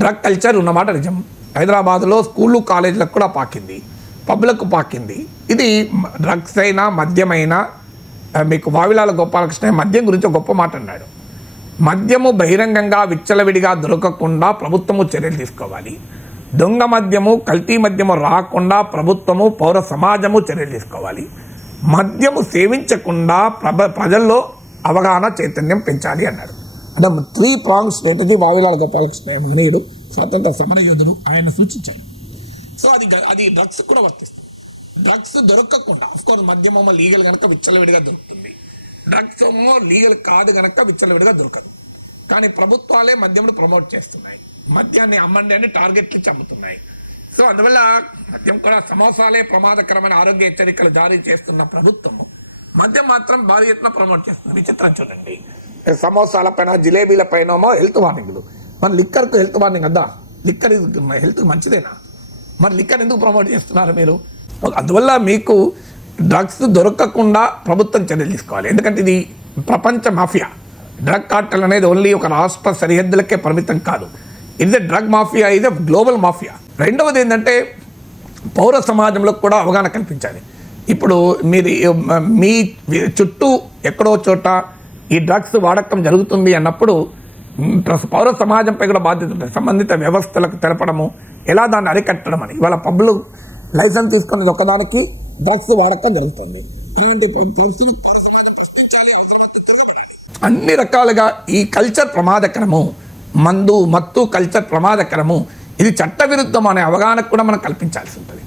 Drug culture ఉన్నమాట నిజం. హైదరాబాద్లో స్కూళ్ళు కాలేజీలకు కూడా పాకింది, పబ్లకు పాకింది. ఇది డ్రగ్స్ అయినా మద్యమైనా, మీకు వావిలాల గోపాలకృష్ణ మద్యం గురించి ఒక గొప్ప మాట అన్నాడు. మద్యము బహిరంగంగా విచ్చలవిడిగా దొరకకుండా ప్రభుత్వము చర్యలు తీసుకోవాలి. దొంగ మద్యము, కల్తీ మద్యము రాకుండా ప్రభుత్వము, పౌర సమాజము చర్యలు తీసుకోవాలి. మద్యము సేవించకుండా ప్రజల్లో అవగాహన చైతన్యం పెంచాలి అన్నాడు. అంటే 3 ప్రాంగ్ స్ట్రాటజీ వావిలాల గోపాలకృష్ణ మహనీయుడు, స్వాతంత్ర సమరయోధుడు, ఆయన సూచించాడు. సో అది డ్రగ్స్ కూడా వర్తిస్తుంది. డ్రగ్స్ దొరకకుండా, అఫ్కోర్స్ మద్యమో లీగల్ కనుక విచ్చలవిడిగా దొరుకుతుంది, డ్రగ్స్ ఏమో లీగల్ కాదు కనుక విచ్చలవిడిగా దొరకదు. కానీ ప్రభుత్వాలే మద్యంను ప్రమోట్ చేస్తున్నాయి, మద్యాన్ని అమ్మండి అని టార్గెట్లు ఇచ్చి అమ్ముతున్నాయి. సో అందువల్ల మద్యం కూడా, సమోసాలే ప్రమాదకరమైన ఆరోగ్య హెచ్చరికలు జారీ చేస్తున్న ప్రభుత్వము మద్యం మాత్రం భారీ ఎత్తున ప్రమోట్ చేస్తుంది. విచిత్రం చూడండి, సమోసాల పైన జిలేబీల పైన హెల్త్ వార్నింగ్లు, మరి లిక్కర్కు హెల్త్ వార్నింగ్ అద్దా? లిక్కర్ హెల్త్ మంచిదేనా? మరి లిక్కర్ ఎందుకు ప్రమోట్ చేస్తున్నారు మీరు? అందువల్ల మీకు డ్రగ్స్ దొరకకుండా ప్రభుత్వం చర్యలు తీసుకోవాలి. ఎందుకంటే ఇది ప్రపంచ మాఫియా. డ్రగ్ కార్టెల్ అనేది ఓన్లీ ఒక రాష్ట్ర సరిహద్దులకే పరిమితం కాదు. ఇది డ్రగ్ మాఫియా, ఇది గ్లోబల్ మాఫియా. రెండవది ఏంటంటే పౌర సమాజంలో కూడా అవగాహన కల్పించాలి. ఇప్పుడు మీరు మీ చుట్టూ ఎక్కడో చోట ఈ డ్రగ్స్ వాడకం జరుగుతుంది అన్నప్పుడు పౌర సమాజంపై కూడా బాధ్యత ఉంటుంది. సంబంధిత వ్యవస్థలకు తెలపడము, ఎలా దాన్ని అరికట్టడం అని. ఇవాళ పబ్లు లైసెన్స్ తీసుకునేది ఒకదానికి డ్రగ్స్ వాడకం జరుగుతుంది. అలాంటి పబ్స్ను పౌర సమాజం ప్రశ్నించాలి, అవసరమైతే తిరగబడాలి. అన్ని రకాలుగా ఈ కల్చర్ ప్రమాదకరము, మందు మత్తు కల్చర్ ప్రమాదకరము, ఇది చట్టవిరుద్ధం అనే అవగాహన కూడా మనం కల్పించాల్సి ఉంటుంది.